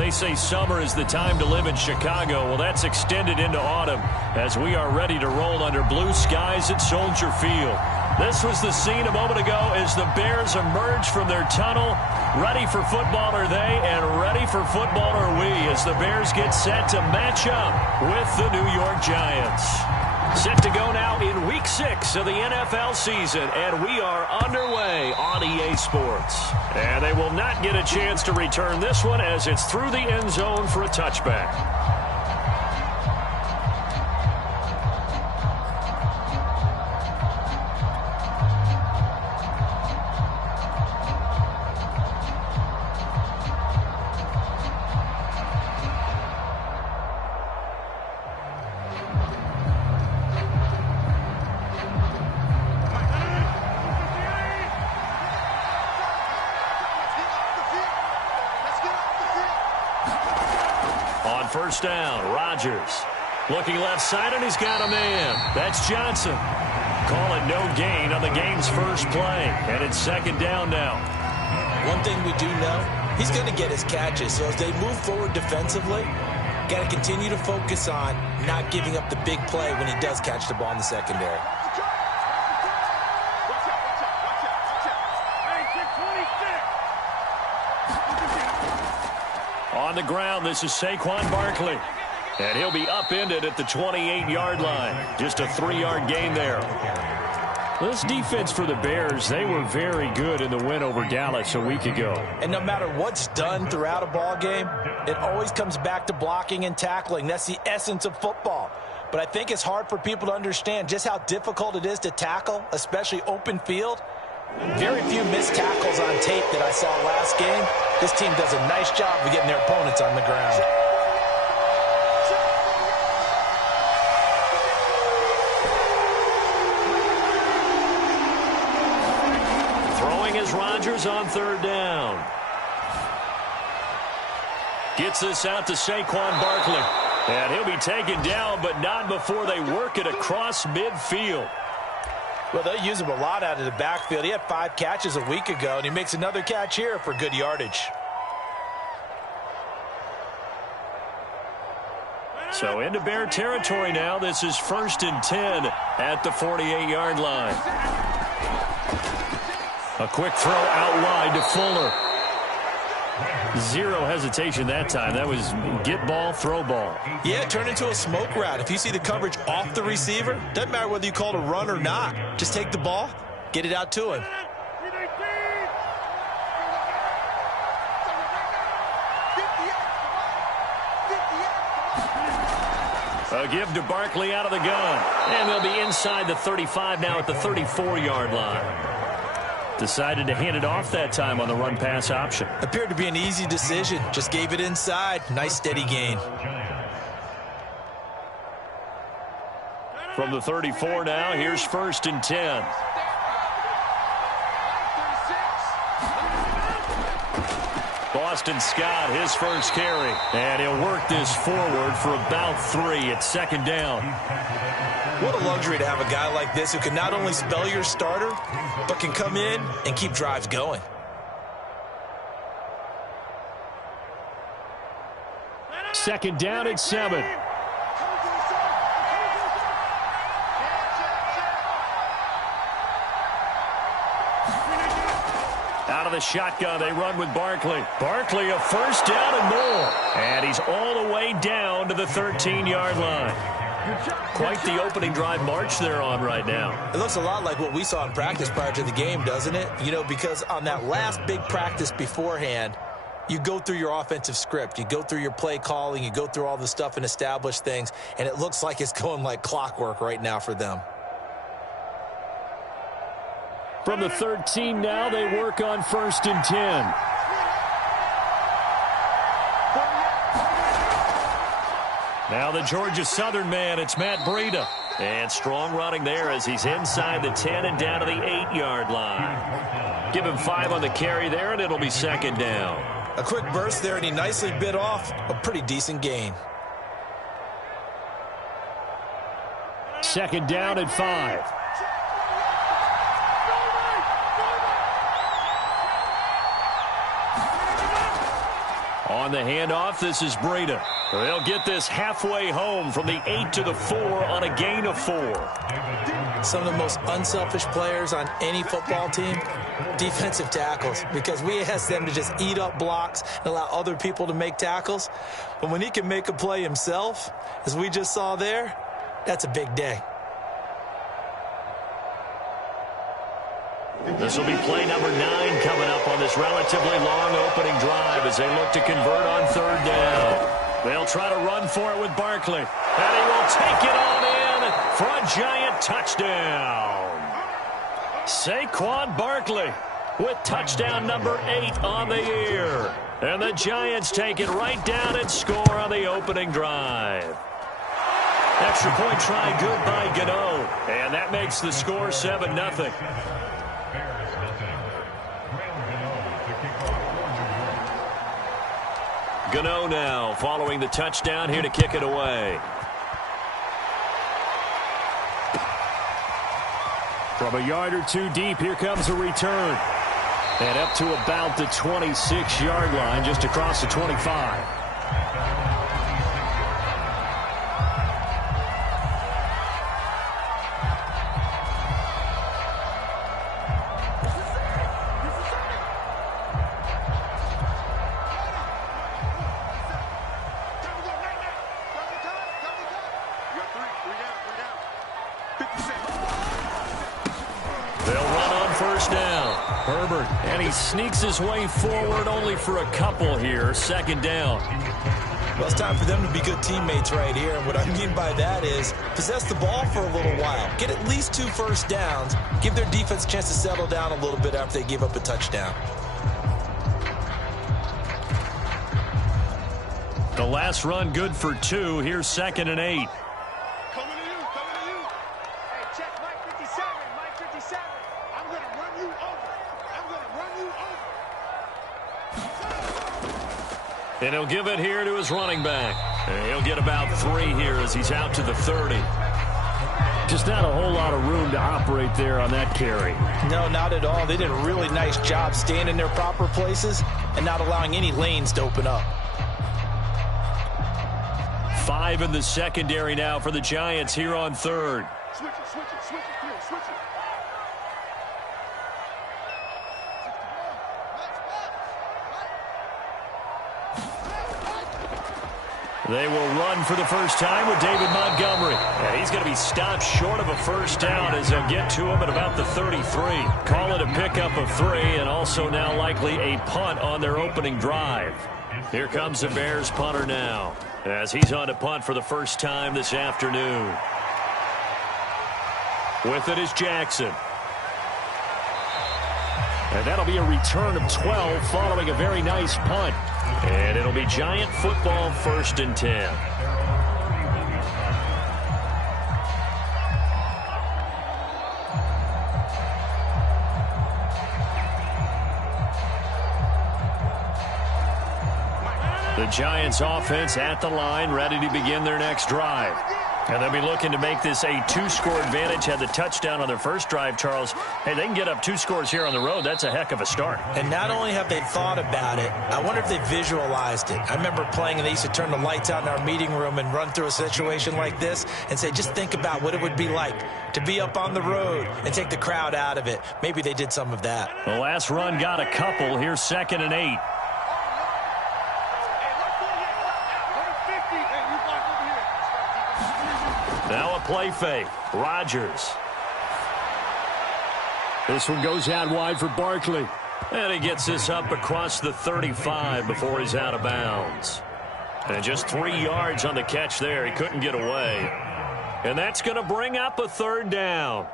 they say summer is the time to live in Chicago. Well, that's extended into autumn as we are ready to roll under blue skies at Soldier Field. This was the scene a moment ago as the Bears emerge from their tunnel. Ready for football are they, and ready for football are we as the Bears get set to match up with the New York Giants. Set to go now in Week 6 of the NFL season, and we are underway on EA Sports. And they will not get a chance to return this one as it's through the end zone for a touchback. First down, Rodgers. Looking left side, and he's got a man. That's Johnson. Call it no gain on the game's first play. And it's second down now. One thing we do know, he's going to get his catches. So as they move forward defensively, got to continue to focus on not giving up the big play when he does catch the ball in the secondary. On the ground, this is Saquon Barkley. And he'll be upended at the 28-yard line. Just a 3-yard gain there. This defense for the Bears, they were very good in the win over Dallas a week ago. And no matter what's done throughout a ball game, it always comes back to blocking and tackling. That's the essence of football. But I think it's hard for people to understand just how difficult it is to tackle, especially open field. Very few missed tackles on tape that I saw last game. This team does a nice job of getting their opponents on the ground. Throwing is Rodgers on third down. Gets this out to Saquon Barkley. And he'll be taken down, but not before they work it across midfield. Well, they'll use him a lot out of the backfield. He had 5 catches a week ago, and he makes another catch here for good yardage. So into Bear territory now. This is 1st and 10 at the 48-yard line. A quick throw out wide to Fuller. Zero hesitation that time. That was get ball, throw ball. Yeah, turn into a smoke route. If you see the coverage off the receiver, doesn't matter whether you call it a run or not. Just take the ball, get it out to him. A give to Barkley out of the gun. And they'll be inside the 35 now at the 34-yard line. Decided to hand it off that time on the run-pass option. Appeared to be an easy decision. Just gave it inside. Nice, steady gain. From the 34 now, here's 1st and 10. Boston Scott, his first carry. And he'll work this forward for about 3 at second down. What a luxury to have a guy like this who can not only spell your starter, but can come in and keep drives going. Second down at 7. Out of the shotgun, they run with Barkley. Barkley, a first down and more. And he's all the way down to the 13-yard line. Quite the opening drive march they're on right now. It looks a lot like what we saw in practice prior to the game, doesn't it? You know, because on that last big practice beforehand, you go through your offensive script. You go through your play calling. You go through all the stuff and establish things. And it looks like it's going like clockwork right now for them. From the 13 now, they work on 1st and 10. Now the Georgia Southern man, it's Matt Breida. And strong running there as he's inside the 10 and down to the 8-yard line. Give him 5 on the carry there, and it'll be second down. A quick burst there, and he nicely bit off a pretty decent gain. Second down at 5. On the handoff, this is Breida. They'll get this halfway home from the 8 to the 4 on a gain of 4. Some of the most unselfish players on any football team, defensive tackles, because we ask them to just eat up blocks and allow other people to make tackles. But when he can make a play himself, as we just saw there, that's a big day. This will be play number 9 coming up on this relatively long opening drive as they look to convert on 3rd down. They'll try to run for it with Barkley. And he will take it on in for a giant touchdown. Saquon Barkley with touchdown number 8 on the year. And the Giants take it right down and score on the opening drive. Extra point try good by Gano. And that makes the score 7-0. Gano now following the touchdown here to kick it away. From a yard or two deep, here comes a return. And up to about the 26-yard line, just across the 25. Sneaks his way forward only for a couple here. 2nd down. Well, it's time for them to be good teammates right here. And what I mean by that is possess the ball for a little while. Get at least 2 first downs. Give their defense a chance to settle down a little bit after they give up a touchdown. The last run good for 2. Here's 2nd and 8. Coming to you. Hey, check Mike 57. Mike 57. I'm going to run you over. And he'll give it here to his running back. And he'll get about 3 here as he's out to the 30. Just not a whole lot of room to operate there on that carry. No, not at all. They did a really nice job staying in their proper places and not allowing any lanes to open up. 5 in the secondary now for the Giants here on 3rd. Switch it, clear, switch it. They will run for the first time with David Montgomery. And he's going to be stopped short of a first down as they'll get to him at about the 33. Call it a pickup of 3 and also now likely a punt on their opening drive. Here comes the Bears punter now as he's on to punt for the first time this afternoon. With it is Jackson. And that'll be a return of 12 following a very nice punt. And it'll be Giant football 1st and 10. The Giants offense at the line, ready to begin their next drive. And they'll be looking to make this a 2-score advantage. Had the touchdown on their first drive, Charles. Hey, they can get up 2 scores here on the road. That's a heck of a start. And not only have they thought about it, I wonder if they visualized it. I remember playing and they used to turn the lights out in our meeting room and run through a situation like this and say, just think about what it would be like to be up on the road and take the crowd out of it. Maybe they did some of that. The last run got a couple. Here's 2nd and 8. Now a play fake. Rodgers. This one goes out wide for Barkley. And he gets this up across the 35 before he's out of bounds. And just 3 yards on the catch there. He couldn't get away. And that's going to bring up a 3rd down.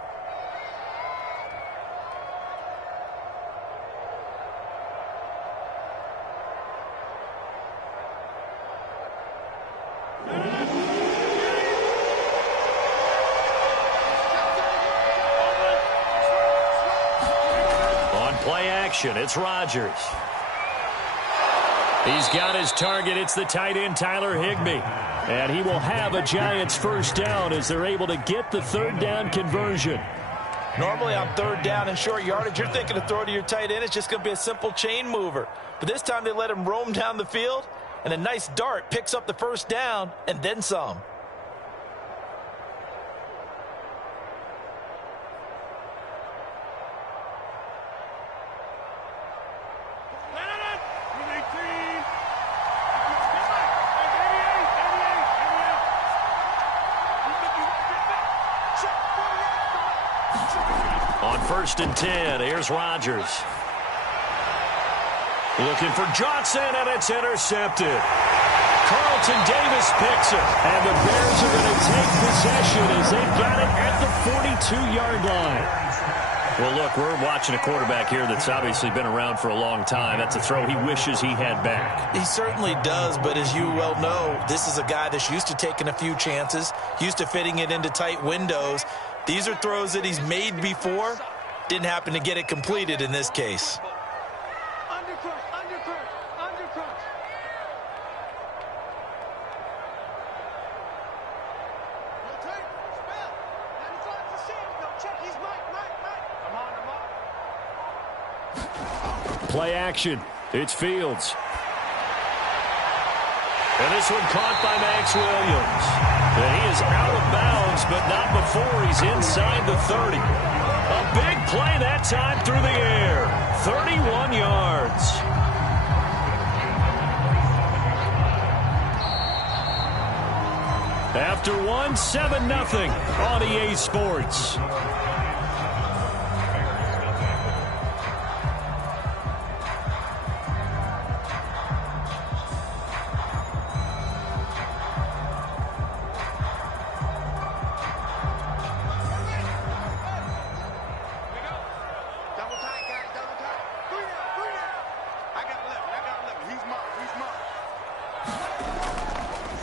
It's Rodgers. He's got his target. It's the tight end, Tyler Higbee. And he will have a Giants first down as they're able to get the 3rd down conversion. Normally on third down and short yardage, you're thinking to throw to your tight end. It's just going to be a simple chain mover. But this time they let him roam down the field, and a nice dart picks up the first down and then some. On 1st and 10, here's Rodgers. Looking for Johnson, and it's intercepted. Carlton Davis picks it. And the Bears are going to take possession as they've got it at the 42-yard line. Well, look, we're watching a quarterback here that's obviously been around for a long time. That's a throw he wishes he had back. He certainly does, but as you well know, this is a guy that's used to taking a few chances, used to fitting it into tight windows. These are throws that he's made before. Didn't happen to get it completed in this case. Play action. It's Fields. And this one caught by Max Williams. And he is out of bounds, but not before he's inside the 30. A big play that time through the air. 31 yards. After one, 7-0 on EA Sports.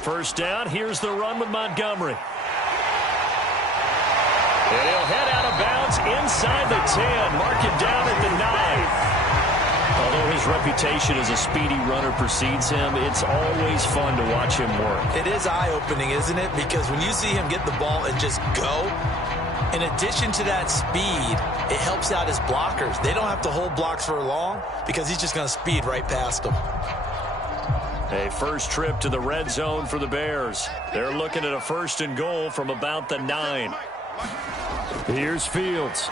First down, here's the run with Montgomery. And he'll head out of bounds inside the 10, mark it down at the 9. Although his reputation as a speedy runner precedes him, it's always fun to watch him work. It is eye-opening, isn't it? Because when you see him get the ball and just go, in addition to that speed, it helps out his blockers. They don't have to hold blocks for long because he's just going to speed right past them. A first trip to the red zone for the Bears. They're looking at a 1st and goal from about the 9. Here's Fields.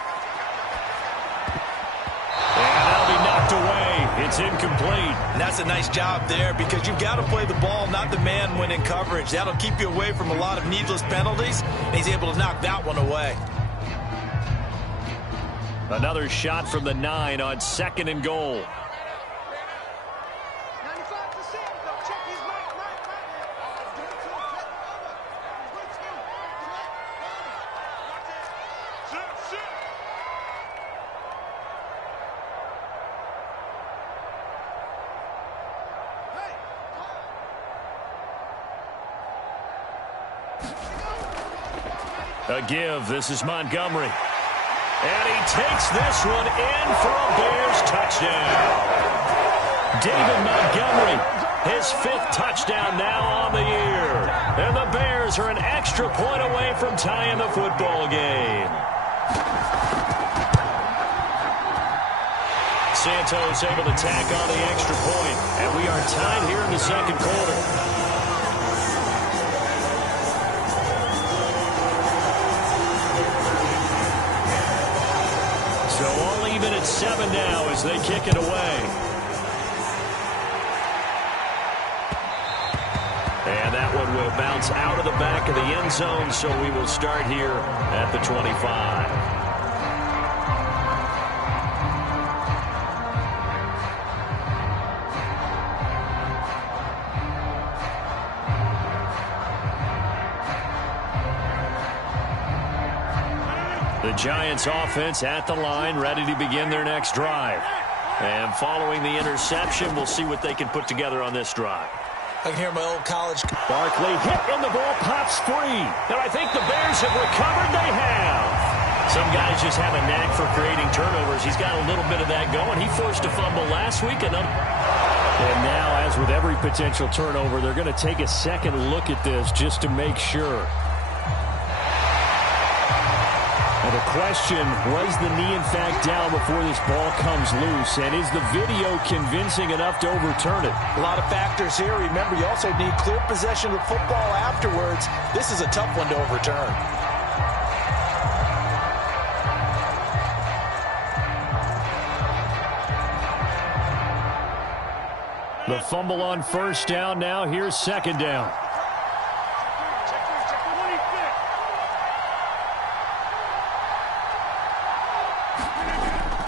And that'll be knocked away. It's incomplete. And that's a nice job there because you've got to play the ball, not the man when in coverage. That'll keep you away from a lot of needless penalties, and he's able to knock that one away. Another shot from the 9 on 2nd and goal. A give. This is Montgomery. And he takes this one in for a Bears touchdown. David Montgomery, his 5th touchdown now on the year. And the Bears are an extra point away from tying the football game. Santos able to tack on the extra point. And we are tied here in the 2nd quarter. So all even at 7 now as they kick it away. And that one will bounce out of the back of the end zone, so we will start here at the 25. The Giants offense at the line, ready to begin their next drive. And following the interception, we'll see what they can put together on this drive. I can hear my old college. Barkley hit and the ball pops free. And I think the Bears have recovered. They have. Some guys just have a knack for creating turnovers. He's got a little bit of that going. He forced a fumble last week. And now, as with every potential turnover, they're going to take a second look at this just to make sure. Well, the question, was the knee in fact down before this ball comes loose? And is the video convincing enough to overturn it? A lot of factors here. Remember, you also need clear possession of the football afterwards. This is a tough one to overturn. The fumble on first down. Now here's second down.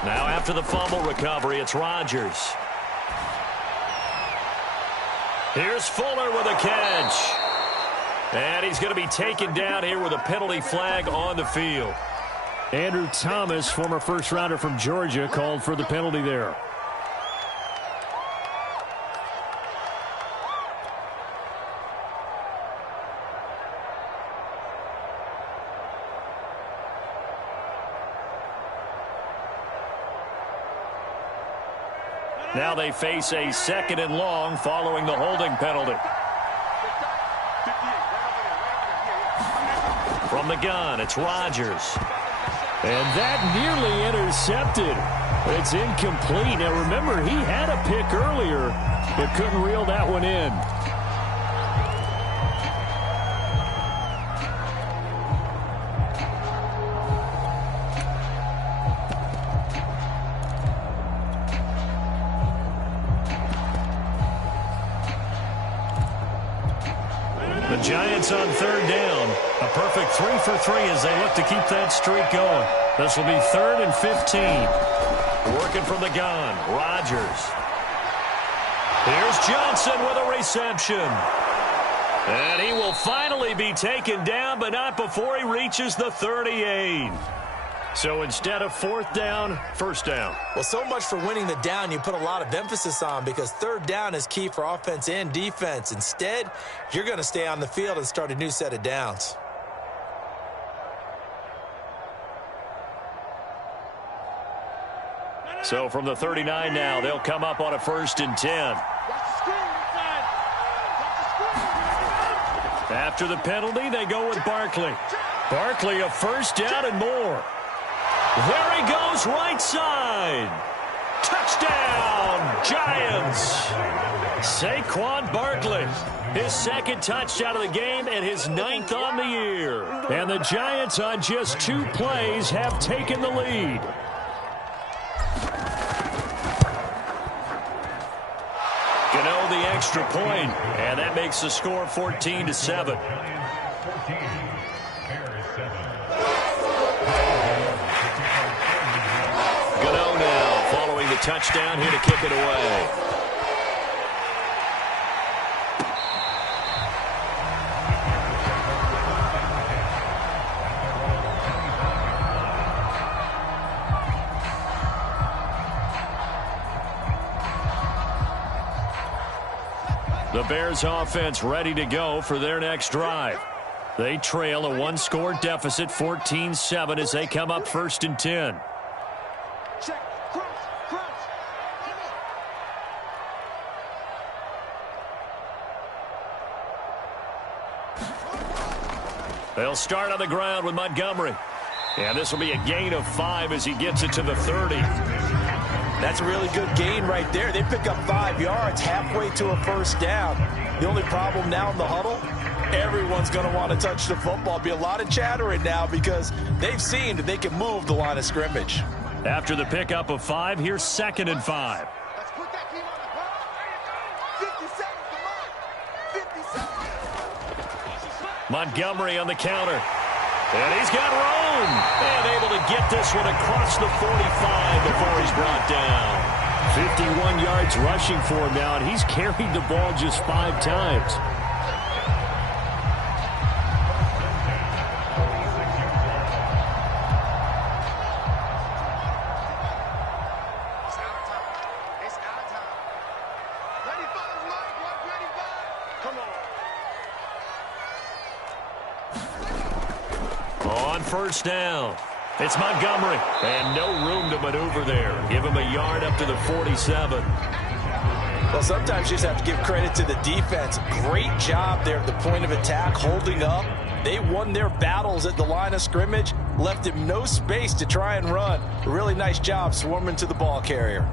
Now after the fumble recovery, it's Rodgers. Here's Fuller with a catch. And he's going to be taken down here with a penalty flag on the field. Andrew Thomas, former first-rounder from Georgia, called for the penalty there. Now they face a second and long following the holding penalty. From the gun, it's Rodgers. And that nearly intercepted. It's incomplete. Now remember, he had a pick earlier, but couldn't reel that one in. The Giants on third down. A perfect 3 for 3 as they look to keep that streak going. This will be 3rd and 15. Working from the gun, Rodgers. Here's Johnson with a reception. And he will finally be taken down, but not before he reaches the 38. So instead of 4th down, 1st down. Well, so much for winning the down you put a lot of emphasis on, because 3rd down is key for offense and defense. Instead, you're going to stay on the field and start a new set of downs. So from the 39 now, they'll come up on a 1st and 10. After the penalty, they go with Barkley. Barkley, a 1st down and more. There he goes, right side. Touchdown, Giants. Saquon Barkley, his 2nd touchdown of the game and his 9th on the year. And the Giants on just 2 plays have taken the lead. Gano the extra point, and that makes the score 14-7. Gano now following the touchdown here to kick it away. The Bears offense ready to go for their next drive. They trail a 1-score deficit, 14-7, as they come up 1st and 10. Check. Cross. They'll start on the ground with Montgomery. And this will be a gain of 5 as he gets it to the 30. That's a really good gain right there. They pick up 5 yards halfway to a 1st down. The only problem now in the huddle, everyone's going to want to touch the football. Be a lot of chattering now because they've seen that they can move the line of scrimmage. After the pickup of 5, here's 2nd and 5. Let's put that team on the clock. 50 seconds, come on. 50 seconds. Montgomery on the counter. And he's got room. And able to get this one across the 45 before he's brought down. 51 yards rushing for him now, and he's carried the ball just 5 times. It's our time. 35, Mike. 135. Come on. On 1st down, it's Montgomery. And no room to maneuver there. Give him a yard up to the 47. Well, sometimes you just have to give credit to the defense. Great job there at the point of attack, holding up, They won their battles at the line of scrimmage, left him no space to try and run. A really nice job swarming to the ball carrier.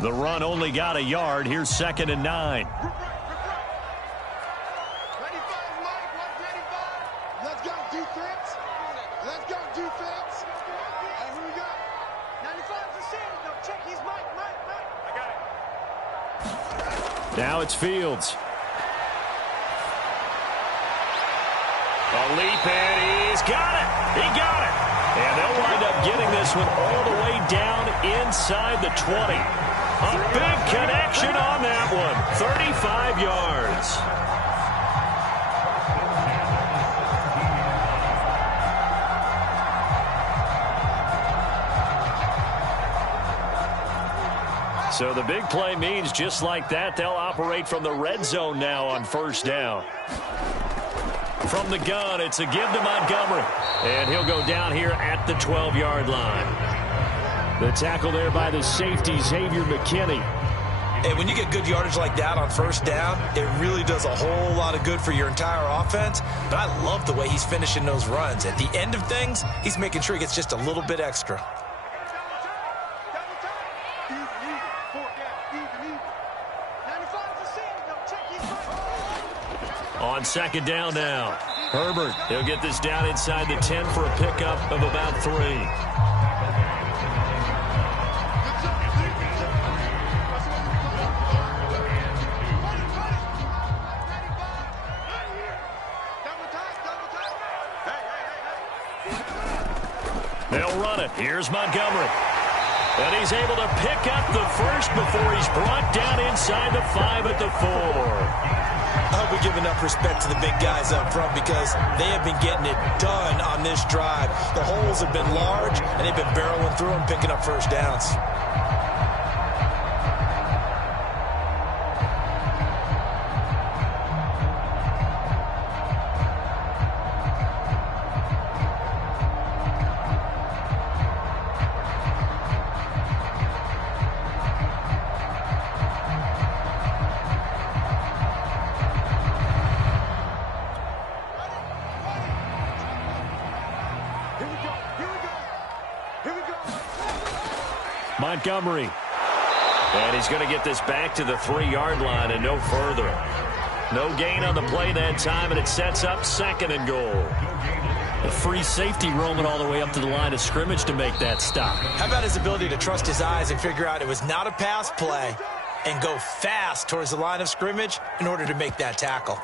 The run only got a yard. Here's 2nd and 9. Let's go, defense. Let's go, defense. Hey, who we got? 95%. No, check. He's Mike. I got it. Now it's Fields. A leap, and he's got it. He got it. And they'll wind up getting this one all the way down inside the 20. A big connection on that one. 35 yards. So the big play means just like that, they'll operate from the red zone now on 1st down. From the gun, it's a give to Montgomery. And he'll go down here at the 12-yard line. The tackle there by the safety, Xavier McKinney. And when you get good yardage like that on 1st down, it really does a whole lot of good for your entire offense. But I love the way he's finishing those runs. At the end of things, he's making sure he gets just a little bit extra. On 2nd down now. Herbert, he'll get this down inside the 10 for a pickup of about 3. They'll run it. Here's Montgomery. And he's able to pick up the first before he's brought down inside the 5 at the 4. I hope we give enough respect to the big guys up front because they have been getting it done on this drive. The holes have been large, and they've been barreling through them, picking up 1st downs. Montgomery. And he's going to get this back to the 3-yard line and no further. No gain on the play that time, and it sets up 2nd and goal. A free safety roaming all the way up to the line of scrimmage to make that stop. How about his ability to trust his eyes and figure out it was not a pass play and go fast towards the line of scrimmage in order to make that tackle?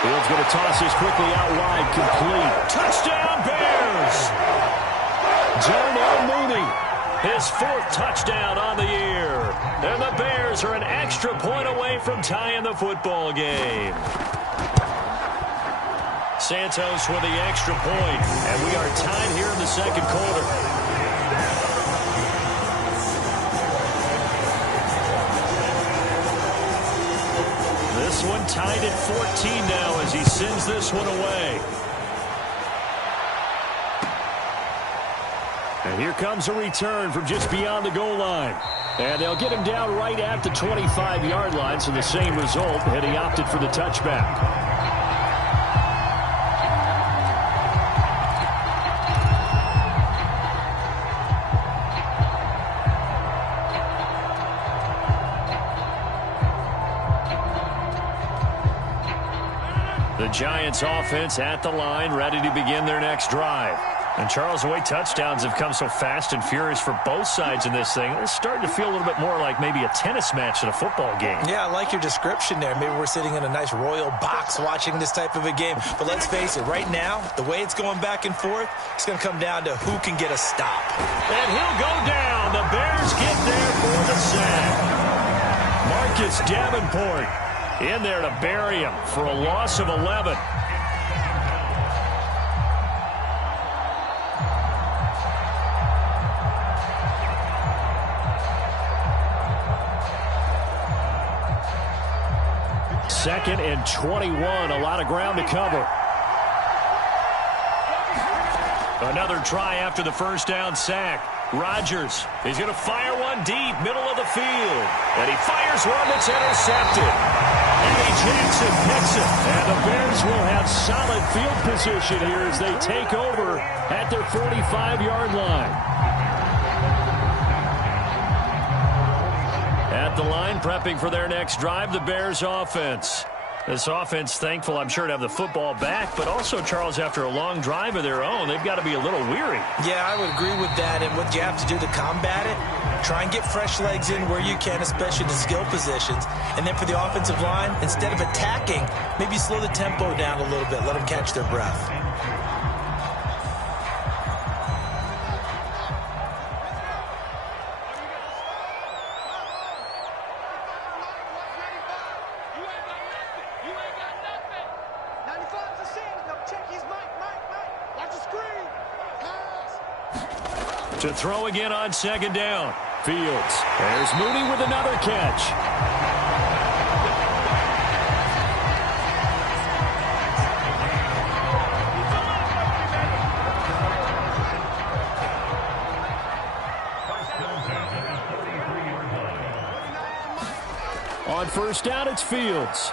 Fields going to toss this quickly out wide, complete. Touchdown, Bears! Darnell Mooney, his 4th touchdown on the year. And the Bears are an extra point away from tying the football game. Santos with the extra point, and we are tied here in the 2nd quarter. This one tied at 14 now as he sends this one away. And here comes a return from just beyond the goal line. And they'll get him down right at the 25-yard line, so the same result, and he opted for the touchback. The Giants offense at the line, ready to begin their next drive. And Charles, the way touchdowns have come so fast and furious for both sides in this thing, it's starting to feel a little bit more like maybe a tennis match at a football game. Yeah, I like your description there. Maybe we're sitting in a nice royal box watching this type of a game. But let's face it, right now, the way it's going back and forth, it's going to come down to who can get a stop. And he'll go down. The Bears get there for the sack. Marcus Davenport in there to bury him for a loss of 11. 2nd and 21. A lot of ground to cover. Another try after the first down sack. Rodgers, he's going to fire one deep, middle of the field. And he fires one that's intercepted. Eddie Jackson picks it. And the Bears will have solid field position here as they take over at their 45-yard line. At the line, prepping for their next drive, the Bears offense. This offense, thankful, I'm sure, to have the football back, but also, Charles, after a long drive of their own, they've got to be a little weary. Yeah, I would agree with that, and what you have to do to combat it, try and get fresh legs in where you can, especially the skill positions, and then for the offensive line, instead of attacking, maybe slow the tempo down a little bit, let them catch their breath. To throw again on 2nd down. Fields. There's Mooney with another catch. On 1st down, it's Fields.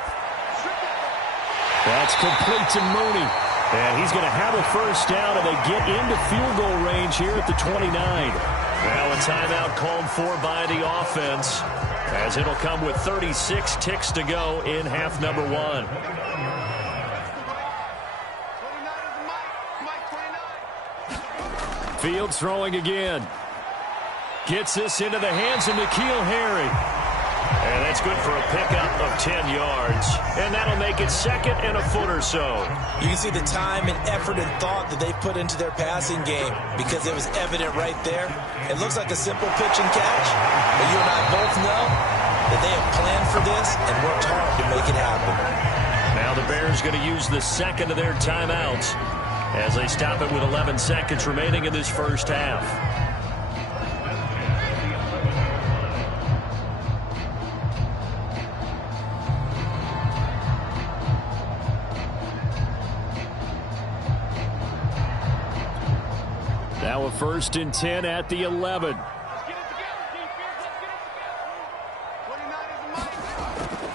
That's complete to Mooney. And he's going to have a 1st down, and they get into field goal range here at the 29. Now a timeout called for by the offense, as it'll come with 36 ticks to go in half number 1. Fields throwing again. Gets this into the hands of N'Keal Harry. And that's good for a pickup of 10 yards. And that'll make it 2nd and a foot or so. You can see the time and effort and thought that they put into their passing game because it was evident right there. It looks like a simple pitch and catch, but you and I both know that they have planned for this and worked hard to make it happen. Now the Bears going to use the 2nd of their timeouts as they stop it with 11 seconds remaining in this first half. Now a 1st and 10 at the 11.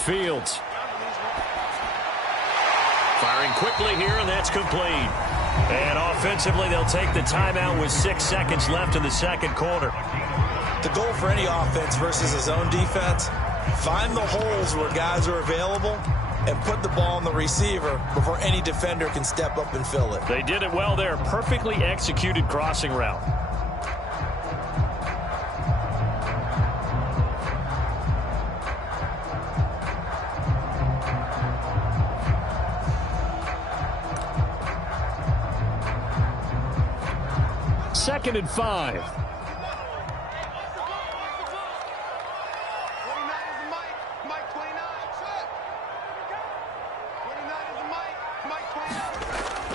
Fields. Firing quickly here, and that's complete. And offensively, they'll take the timeout with 6 seconds left in the 2nd quarter. The goal for any offense versus a zone defense, find the holes where guys are available and put the ball on the receiver before any defender can step up and fill it. They did it well there. Perfectly executed crossing route. Second and 5.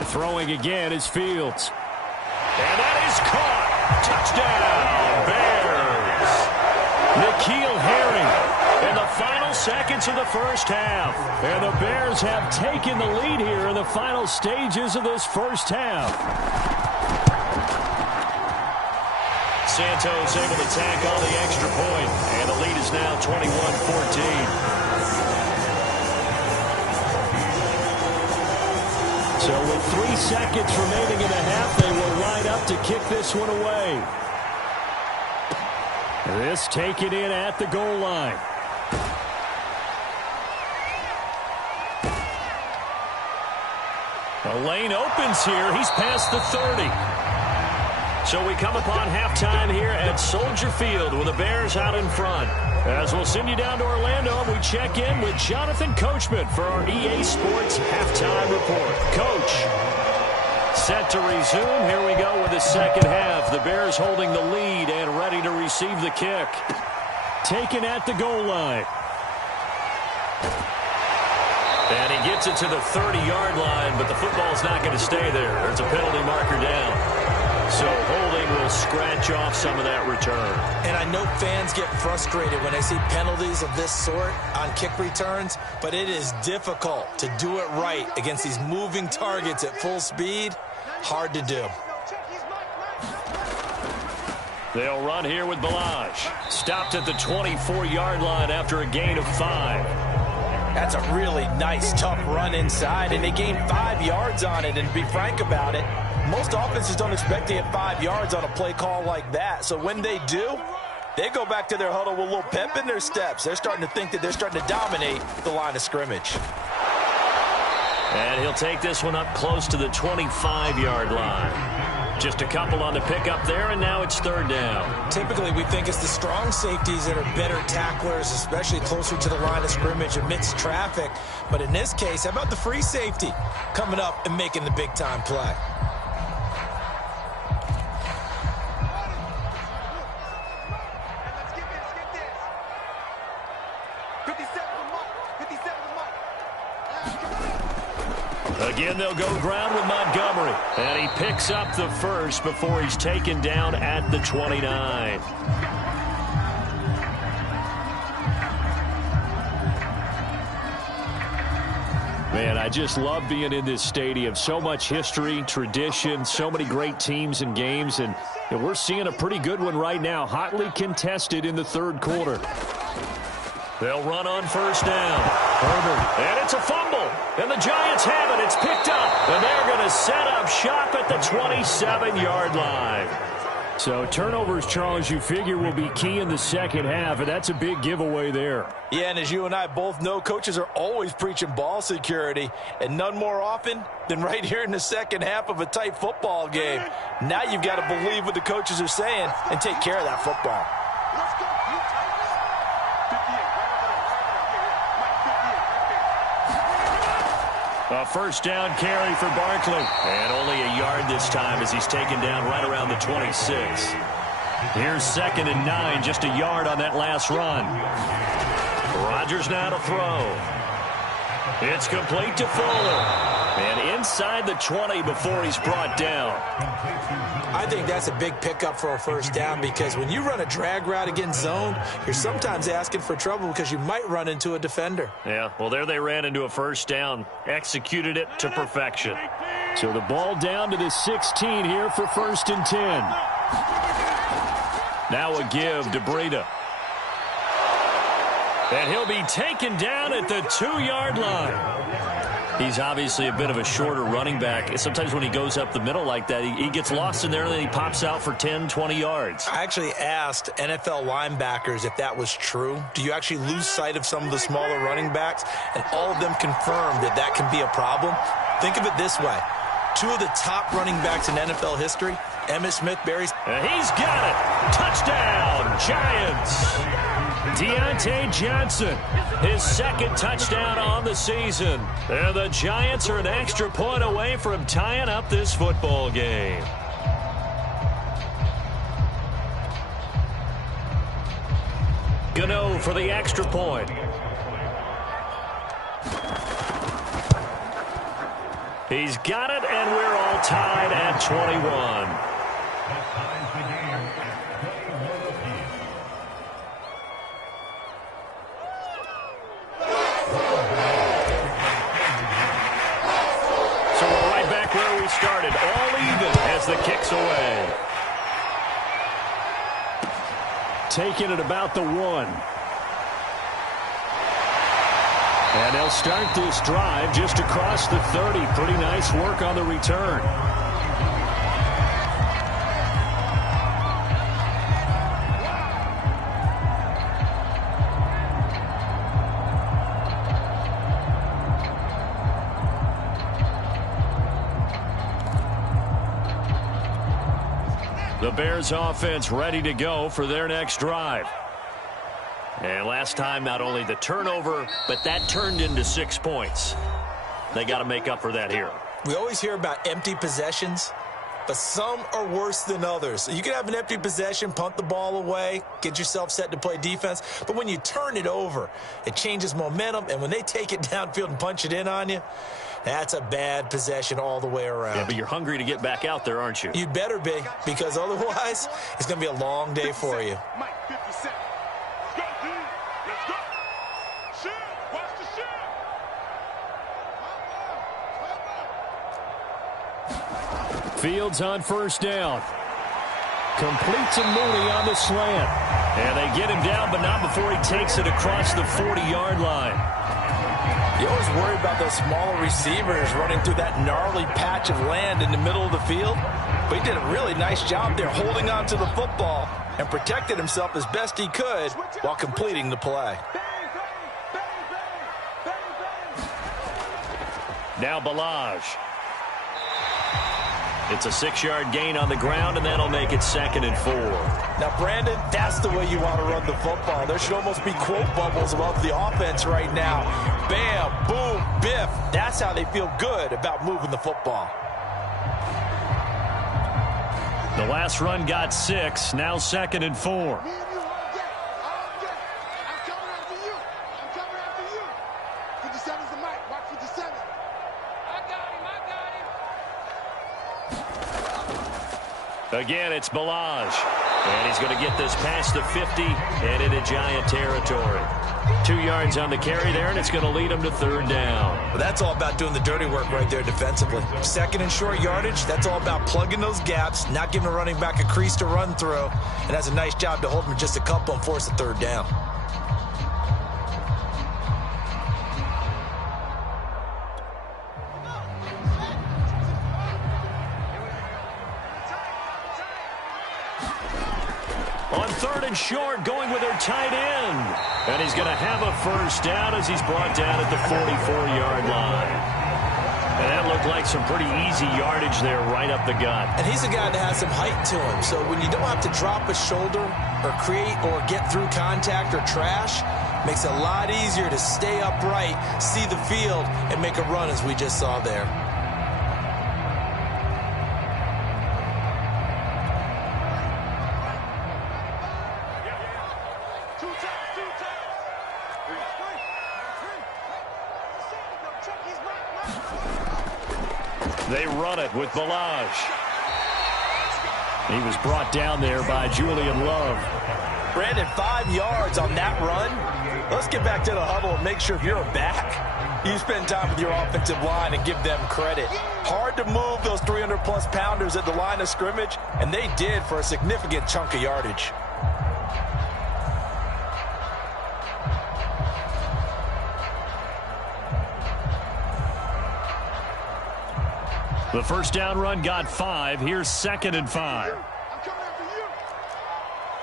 Throwing again is Fields. And that is caught. Touchdown, Bears. N'Keal Harry in the final seconds of the first half. And the Bears have taken the lead here in the final stages of this first half. Santos able to tack on the extra point. And the lead is now 21-14. So with 3 seconds remaining in the half, they will line up to kick this one away. This taken in at the goal line. The lane opens here. He's past the 30. So we come upon halftime here at Soldier Field with the Bears out in front. As we'll send you down to Orlando, we check in with Jonathan Coachman for our EA Sports Halftime Report. Coach, set to resume. Here we go with the second half. The Bears holding the lead and ready to receive the kick. Taken at the goal line. And he gets it to the 30-yard line, but the football's not going to stay there. There's a penalty marker down. So holding will scratch off some of that return. And I know fans get frustrated when they see penalties of this sort on kick returns, but it is difficult to do it right against these moving targets at full speed. Hard to do. They'll run here with Balaj. Stopped at the 24-yard line after a gain of 5. That's a really nice, tough run inside, and they gained 5 yards on it. And to be frank about it, most offenses don't expect to get 5 yards on a play call like that. So when they do, they go back to their huddle with a little pep in their steps. They're starting to think that they're starting to dominate the line of scrimmage. And he'll take this one up close to the 25-yard line. Just a couple on the pickup there, and now it's 3rd down. Typically, we think it's the strong safeties that are better tacklers, especially closer to the line of scrimmage amidst traffic. But in this case, how about the free safety coming up and making the big-time play? Again, they'll go ground with Montgomery. And he picks up the first before he's taken down at the 29. Man, I just love being in this stadium. So much history, tradition, so many great teams and games. And we're seeing a pretty good one right now. Hotly contested in the 3rd quarter. They'll run on 1st down. Herbert. And it's a fumble. And the Giants have it. It's picked up. And they're going to set up shop at the 27-yard line. So turnovers, Charles, you figure will be key in the second half. And that's a big giveaway there. Yeah, and as you and I both know, coaches are always preaching ball security. And none more often than right here in the second half of a tight football game. Now you've got to believe what the coaches are saying and take care of that football. A 1st down carry for Barkley. And only a yard this time as he's taken down right around the 26. Here's 2nd and 9, just a yard on that last run. Rodgers now to throw. It's complete to Fuller. And inside the 20 before he's brought down. I think that's a big pickup for a 1st down because when you run a drag route against zone, you're sometimes asking for trouble because you might run into a defender. Yeah, well, there they ran into a 1st down. Executed it to perfection. So the ball down to the 16 here for 1st and 10. Now a give to Breida. And he'll be taken down at the 2-yard line. He's obviously a bit of a shorter running back. Sometimes when he goes up the middle like that, he gets lost in there and then he pops out for 10, 20 yards. I actually asked NFL linebackers if that was true. Do you actually lose sight of some of the smaller running backs? And all of them confirmed that that can be a problem. Think of it this way. 2 of the top running backs in NFL history, Emmitt Smith, Barry. He's got it. Touchdown, Giants. Deontay Johnson, his 2nd touchdown on the season. And the Giants are an extra point away from tying up this football game. Gano for the extra point. He's got it, and we're all tied at 21. Started all even as the kick's away. Taking it about the 1. And they'll start this drive just across the 30. Pretty nice work on the return. The Bears offense ready to go for their next drive. And last time, not only the turnover, but that turned into 6 points. They got to make up for that here. We always hear about empty possessions, but some are worse than others. So you can have an empty possession, punt the ball away, get yourself set to play defense. But when you turn it over, it changes momentum. And when they take it downfield and punch it in on you, That's a bad possession all the way around. Yeah, but you're hungry to get back out there, aren't you? You'd better be, because otherwise it's going to be a long day for you. Mike, 50 Cent. Let's go, D. Let's go. Shit. Watch the shit. Fields on first down. Completes a Mooney on the slant. And they get him down, but not before he takes it across the 40-yard line. You always worry about those smaller receivers running through that gnarly patch of land in the middle of the field. But he did a really nice job there holding on to the football and protected himself as best he could while completing the play. Now Balaj. It's a 6-yard gain on the ground, and that'll make it 2nd and 4. Now, Brandon, that's the way you want to run the football. There should almost be quote bubbles above the offense right now. Bam, boom, biff. That's how they feel good about moving the football. The last run got 6, now 2nd and 4. Me and you all day. All day. I'm coming after you. I'm coming after you. 57's the mic. Watch 57. I got him. Again, it's Balaj. And he's going to get this past the 50 and into Giant territory. 2 yards on the carry there, and it's going to lead him to 3rd down. But that's all about doing the dirty work right there defensively. 2nd and short yardage, that's all about plugging those gaps, not giving a running back a crease to run through. And that's a nice job to hold him just a couple and force a 3rd down. On 3rd and short, going with their tight end. And he's going to have a 1st down as he's brought down at the 44-yard line. And that looked like some pretty easy yardage there right up the gut. And he's a guy that has some height to him. So when you don't have to drop a shoulder or create or get through contact or trash, makes it a lot easier to stay upright, see the field, and make a run as we just saw there. They run it with Balaj. He was brought down there by Julian Love. Brandon, 5 yards on that run. Let's get back to the huddle and make sure if you're a back, you spend time with your offensive line and give them credit. Hard to move those 300-plus pounders at the line of scrimmage, and they did for a significant chunk of yardage. The 1st down run got 5. Here's 2nd and 5. I'm coming after you.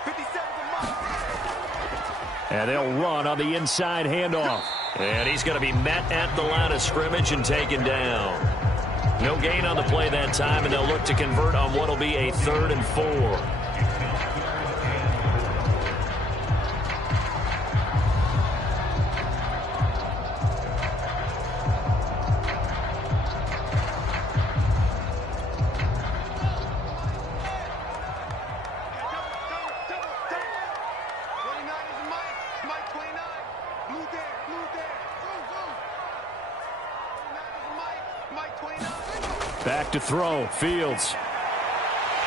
57's the mic. And they'll run on the inside handoff. And he's going to be met at the line of scrimmage and taken down. No gain on the play that time, and they'll look to convert on what will be a 3rd and 4. Back to throw, Fields.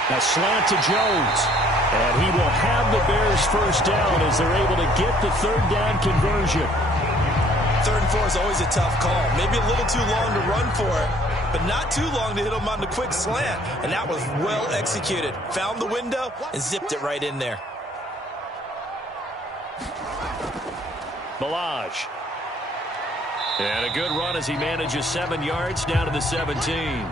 A slant to Jones. And he will have the Bears 1st down as they're able to get the 3rd down conversion. 3rd and 4 is always a tough call. Maybe a little too long to run for it, but not too long to hit him on the quick slant. And that was well executed. Found the window and zipped it right in there. Balaj. And a good run as he manages 7 yards down to the 17.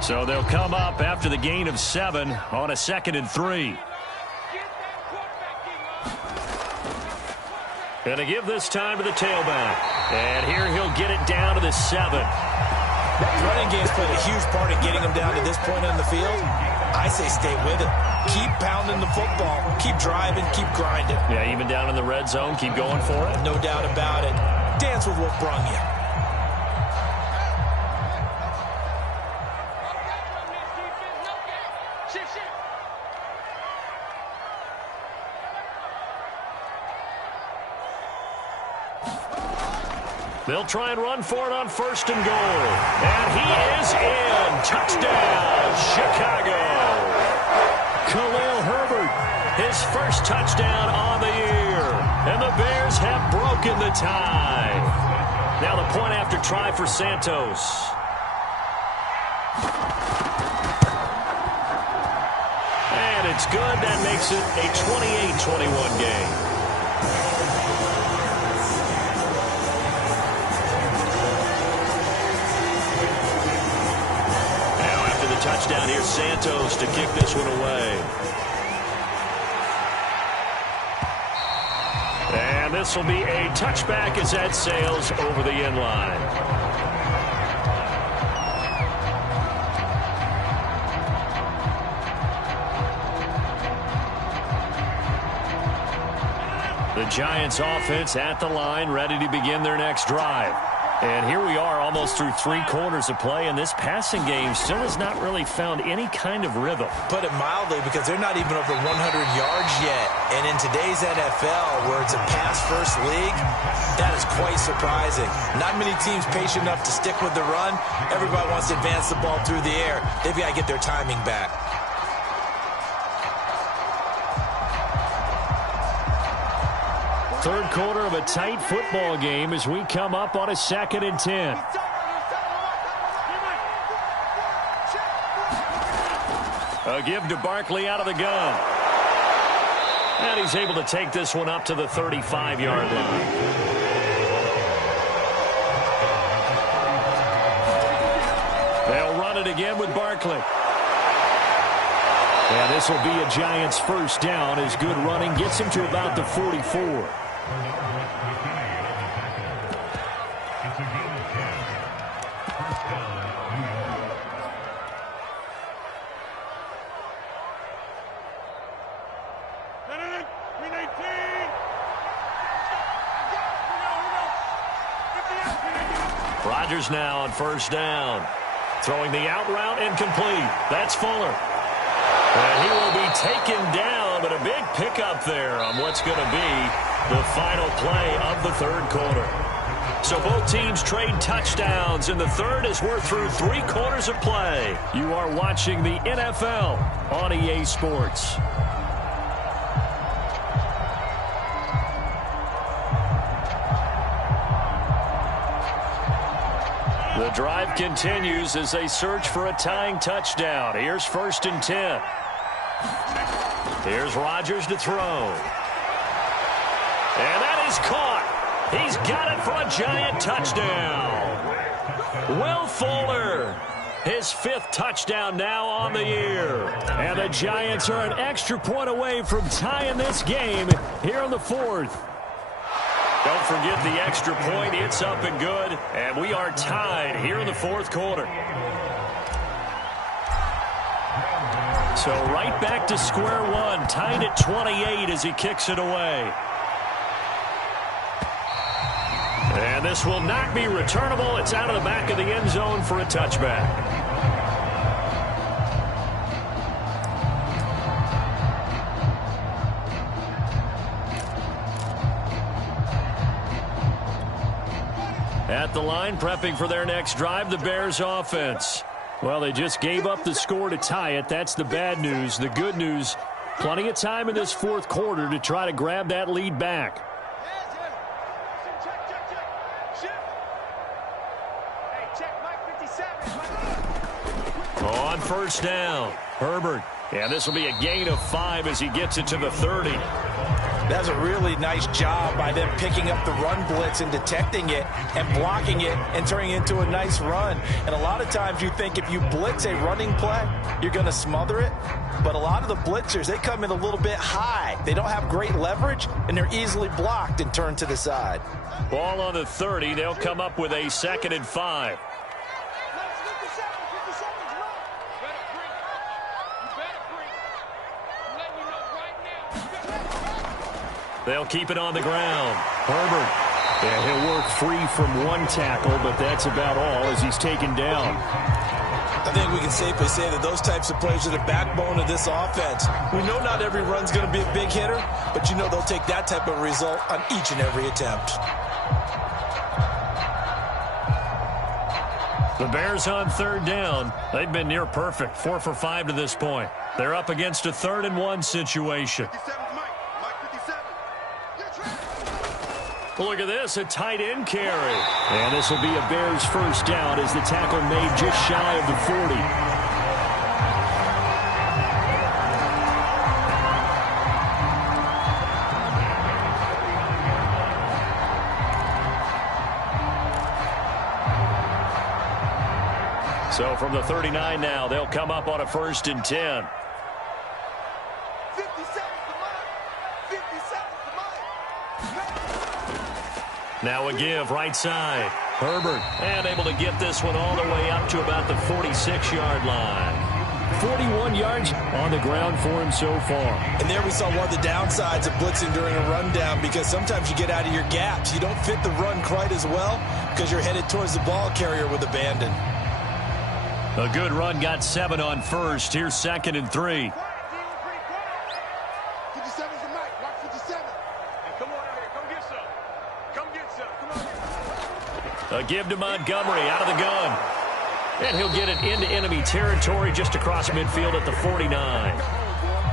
So they'll come up after the gain of 7 on a 2nd and 3. Going to give this time to the tailback. And here he'll get it down to the 7. Running game's played a huge part in getting them down to this point on the field. I say stay with it. Keep pounding the football. Keep driving. Keep grinding. Yeah, even down in the red zone, keep going for it. No doubt about it. Dance with what brung you. They'll try and run for it on 1st and goal. And he is in. Touchdown, Chicago. Khalil Herbert, his first touchdown on the year. And the Bears have broken the tie. Now the point after try for Santos. And it's good. That makes it a 28-21 game. Touchdown here, Santos to kick this one away. And this will be a touchback as that sails over the end line. The Giants offense at the line, ready to begin their next drive. And here we are almost through 3 quarters of play, and this passing game still has not really found any kind of rhythm. Put it mildly, because they're not even over 100 yards yet. And in today's NFL, where it's a pass-first league, that is quite surprising. Not many teams patient enough to stick with the run. Everybody wants to advance the ball through the air. They've got to get their timing back. Third quarter of a tight football game as we come up on a 2nd and 10. A give to Barkley out of the gun. And he's able to take this one up to the 35-yard line. They'll run it again with Barkley. And this will be a Giants first down as good running gets him to about the 44. Rodgers now on 1st down. Throwing the out route incomplete. That's Fuller. And he will be taken down, but a big pickup there on what's going to be the final play of the 3rd quarter. So both teams trade touchdowns in the 3rd as we're through 3 quarters of play. You are watching the NFL on EA Sports. The drive continues as they search for a tying touchdown. Here's 1st and 10. Here's Rodgers to throw. And that is caught. He's got it for a Giant touchdown. Will Fuller, his 5th touchdown now on the year. And the Giants are an extra point away from tying this game here in the 4th. Don't forget the extra point. It's up and good. And we are tied here in the 4th quarter. So right back to square one. Tied at 28 as he kicks it away. And this will not be returnable. It's out of the back of the end zone for a touchback. At the line, prepping for their next drive, the Bears offense. Well, they just gave up the score to tie it. That's the bad news. The good news, plenty of time in this 4th quarter to try to grab that lead back. On 1st down, Herbert. And this will be a gain of 5 as he gets it to the 30. That's a really nice job by them picking up the run blitz and detecting it and blocking it and turning it into a nice run. And a lot of times you think if you blitz a running play, you're going to smother it. But a lot of the blitzers, they come in a little bit high. They don't have great leverage, and they're easily blocked and turned to the side. Ball on the 30. They'll come up with a 2nd and 5. They'll keep it on the ground. Herbert. Yeah, he'll work free from one tackle, but that's about all as he's taken down. I think we can safely say that those types of plays are the backbone of this offense. We know not every run's going to be a big hitter, but you know they'll take that type of result on each and every attempt. The Bears on third down. They've been near perfect, 4 for 5 to this point. They're up against a 3rd and 1 situation. Look at this, a tight end carry. And this will be a Bears first down as the tackle made just shy of the 40. So from the 39 now, they'll come up on a 1st and 10. 50 seconds to mine. 50 seconds to mine. Now a give right side. Herbert, and able to get this one all the way up to about the 46-yard line. 41 yards on the ground for him so far. And there we saw one of the downsides of blitzing during a rundown, because sometimes you get out of your gaps. You don't fit the run quite as well because you're headed towards the ball carrier with abandon. A good run got 7 on 1st. Here's 2nd and 3. 57's the mic. Watch 57. Hey, come on out here. Come get some. Come get some. Come on. A give to Montgomery out of the gun. And he'll get it into enemy territory just across midfield at the 49.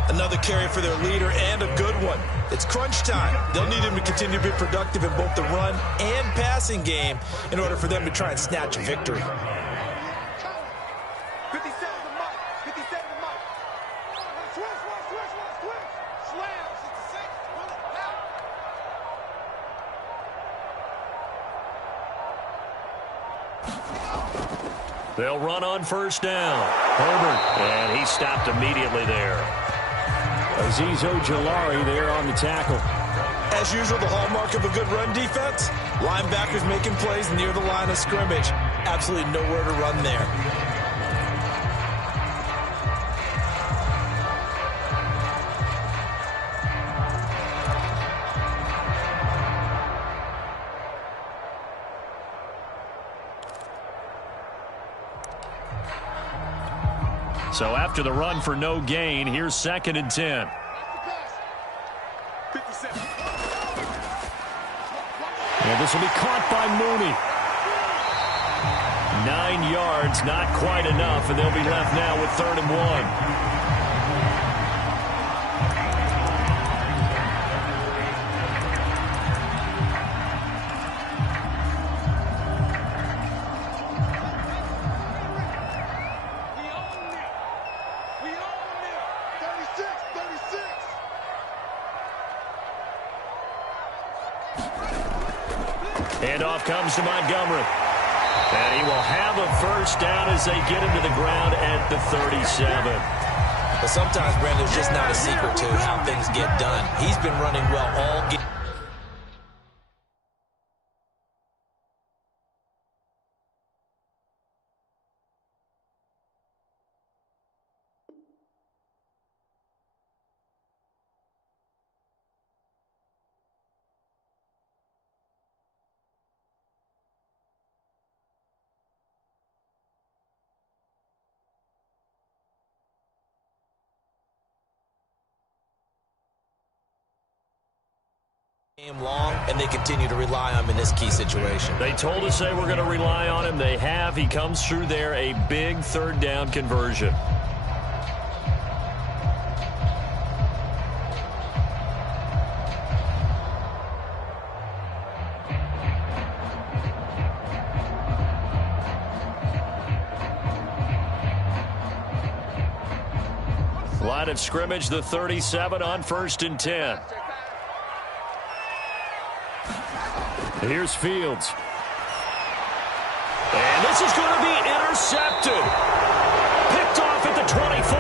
Another carry for their leader, and a good one. It's crunch time. They'll need him to continue to be productive in both the run and passing game in order for them to try and snatch a victory. 57's the mic. 57's the mic. Switch. Slams. It's the same. Pull it now. They'll run on 1st down. Herbert, and he stopped immediately there. Azeez Ojulari there on the tackle. As usual, the hallmark of a good run defense, linebackers making plays near the line of scrimmage. Absolutely nowhere to run there. So after the run for no gain, here's 2nd and 10. 57. And this will be caught by Mooney. 9 yards, not quite enough, and they'll be left now with 3rd and 1. Handoff comes to Montgomery. And he will have a 1st down as they get him to the ground at the 37. But sometimes, Brandon, it's just not a secret to how things get done. He's been running well all game. Long, and they continue to rely on him in this key situation. They told us they were going to rely on him. They have. He comes through there, a big 3rd down conversion. Line of scrimmage, the 37 on 1st and 10. Here's Fields. And this is going to be intercepted. Picked off at the 24.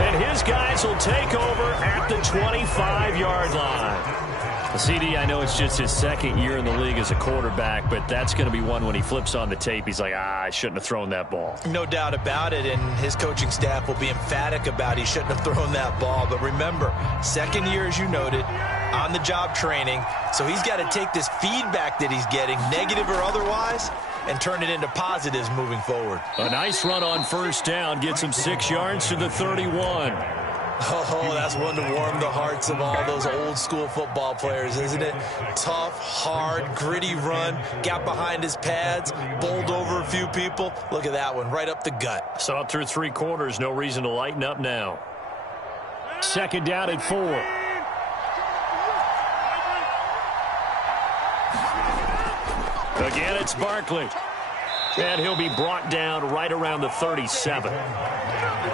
And his guys will take over at the 25-yard line. CD, I know it's just his second year in the league as a quarterback, but that's going to be one when he flips on the tape. He's like, I shouldn't have thrown that ball. No doubt about it, and his coaching staff will be emphatic about he shouldn't have thrown that ball. But remember, second year, as you noted, on-the-job training, so he's got to take this feedback that he's getting, negative or otherwise, and turn it into positives moving forward. A nice run on first down gets him 6 yards to the 31. Oh, that's one to warm the hearts of all those old-school football players, isn't it? Tough, hard, gritty run, got behind his pads, bowled over a few people. Look at that one, right up the gut. Saw it through 3 quarters, no reason to lighten up now. Second down at 4. Again, it's Barkley. And he'll be brought down right around the 37.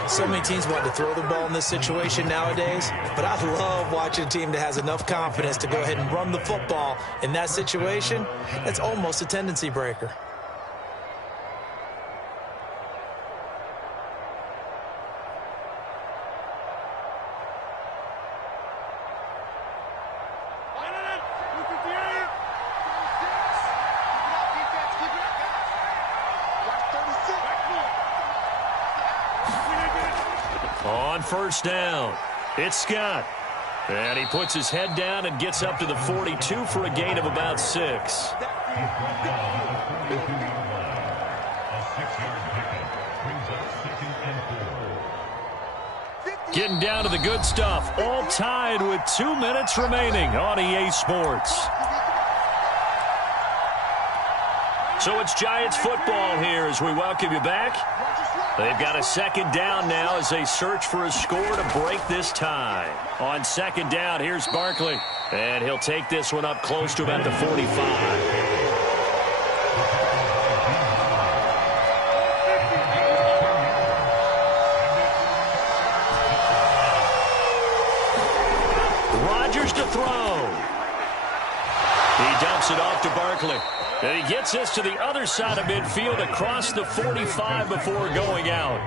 So many teams want to throw the ball in this situation nowadays, but I love watching a team that has enough confidence to go ahead and run the football in that situation. That's almost a tendency breaker. On first down, it's Scott. And he puts his head down and gets up to the 42 for a gain of about 6. Getting down to the good stuff, all tied with 2 minutes remaining on EA Sports. So it's Giants football here as we welcome you back. They've got a second down now as they search for a score to break this tie. On second down, here's Barkley. And he'll take this one up close to about the 45. Rodgers to throw. He dumps it off to Barkley. And he gets this to the other side of midfield across the 45 before going out.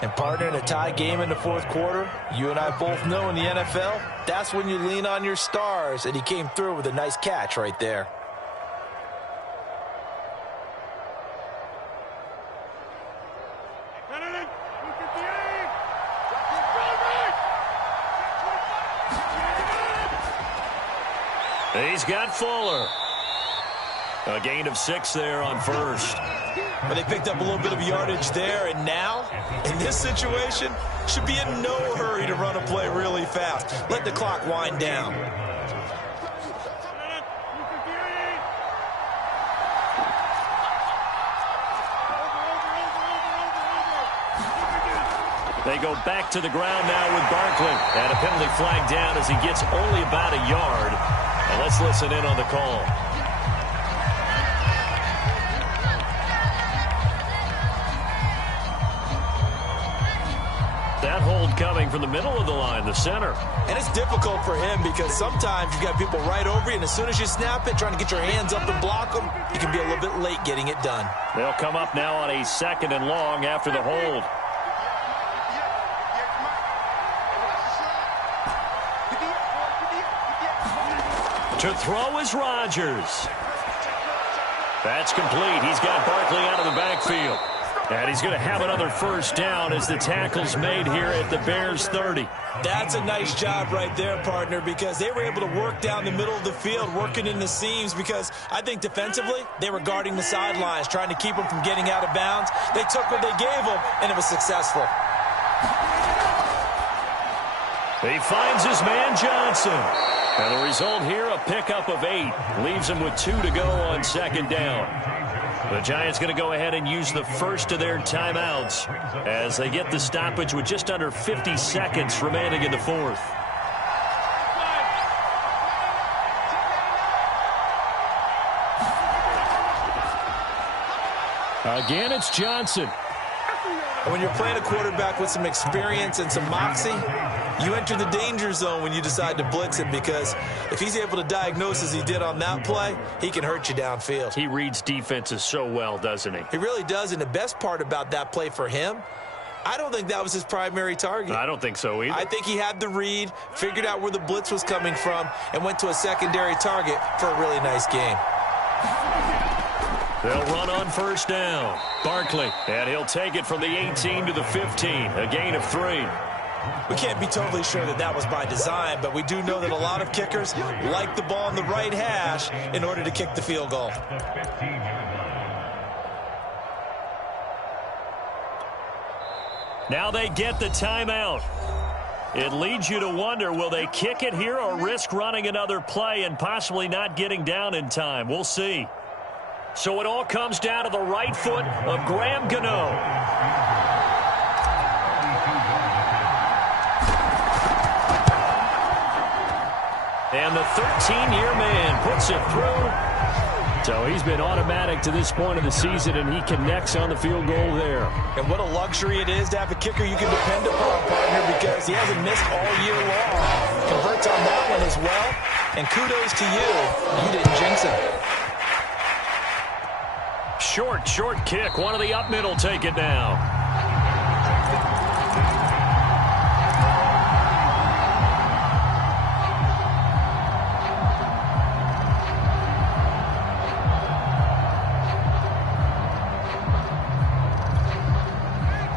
And partner, in a tie game in the fourth quarter, you and I both know in the NFL, that's when you lean on your stars. And he came through with a nice catch right there. He's got Fuller. A gain of 6 there on first. But they picked up a little bit of yardage there, and now, in this situation, should be in no hurry to run a play really fast. Let the clock wind down. They go back to the ground now with Barkley. And a penalty flag down as he gets only about a yard. And let's listen in on the call. That hold coming from the middle of the line, the center. And it's difficult for him because sometimes you've got people right over you, and as soon as you snap it, trying to get your hands up and block them, you can be a little bit late getting it done. They'll come up now on a 2nd and long after the hold. To throw is Rodgers. That's complete. He's got Barkley out of the backfield. And he's going to have another first down as the tackle's made here at the Bears 30. That's a nice job right there, partner, because they were able to work down the middle of the field, working in the seams, because I think defensively they were guarding the sidelines, trying to keep them from getting out of bounds. They took what they gave them, and it was successful. He finds his man Johnson. And the result here, a pickup of 8. Leaves him with 2 to go on second down. The Giants going to go ahead and use the first of their timeouts as they get the stoppage with just under 50 seconds remaining in the fourth. Again, it's Johnson. When you're playing a quarterback with some experience and some moxie, you enter the danger zone when you decide to blitz him, because if he's able to diagnose as he did on that play, he can hurt you downfield. He reads defenses so well, doesn't he? He really does, and the best part about that play for him I don't think that was his primary target. I don't think so either. I think he had the read, figured out where the blitz was coming from, and went to a secondary target for a really nice game. They'll run on first down. Barkley, and he'll take it from the 18 to the 15, a gain of 3. We can't be totally sure that that was by design, but we do know that a lot of kickers like the ball in the right hash in order to kick the field goal. Now they get the timeout. It leads you to wonder, will they kick it here or risk running another play and possibly not getting down in time? We'll see. So it all comes down to the right foot of Graham Gano. And the 13-year man puts it through. So he's been automatic to this point of the season, and he connects on the field goal there. And what a luxury it is to have a kicker you can depend upon, partner, because he hasn't missed all year long. Converts on that one as well. And kudos to you. You didn't jinx him. Short kick. One of the up middle take it now.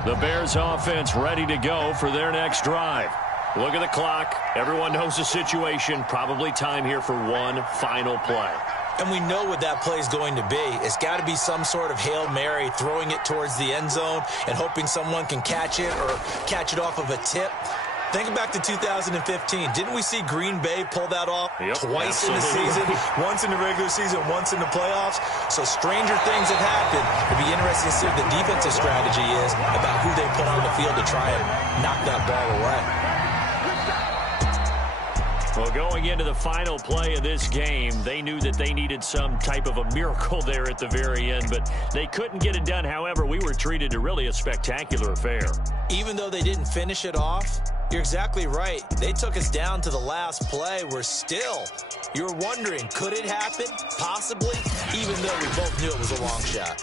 The Bears offense ready to go for their next drive. Look at the clock. Everyone knows the situation. Probably time here for one final play. And we know what that play is going to be. It's got to be some sort of Hail Mary, throwing it towards the end zone and hoping someone can catch it or catch it off of a tip. Think back to 2015. Didn't we see Green Bay pull that off twice in the season? Once in the regular season, once in the playoffs. So stranger things have happened. It'd be interesting to see what the defensive strategy is about who they put on the field to try and knock that ball away. Well, going into the final play of this game, they knew that they needed some type of a miracle there at the very end, but they couldn't get it done. However, we were treated to really a spectacular affair. Even though they didn't finish it off, you're exactly right. They took us down to the last play. We're still, you were wondering, could it happen? Possibly, even though we both knew it was a long shot.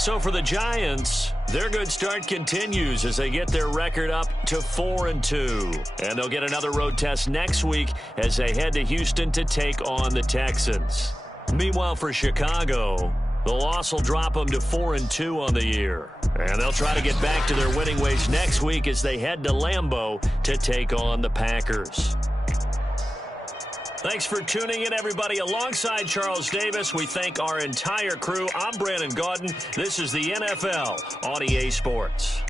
So for the Giants, their good start continues as they get their record up to 4-2. And they'll get another road test next week as they head to Houston to take on the Texans. Meanwhile, for Chicago, the loss will drop them to 4-2 on the year. And they'll try to get back to their winning ways next week as they head to Lambeau to take on the Packers. Thanks for tuning in, everybody. Alongside Charles Davis, we thank our entire crew. I'm Brandon Gaudin. This is the NFL on EA Sports.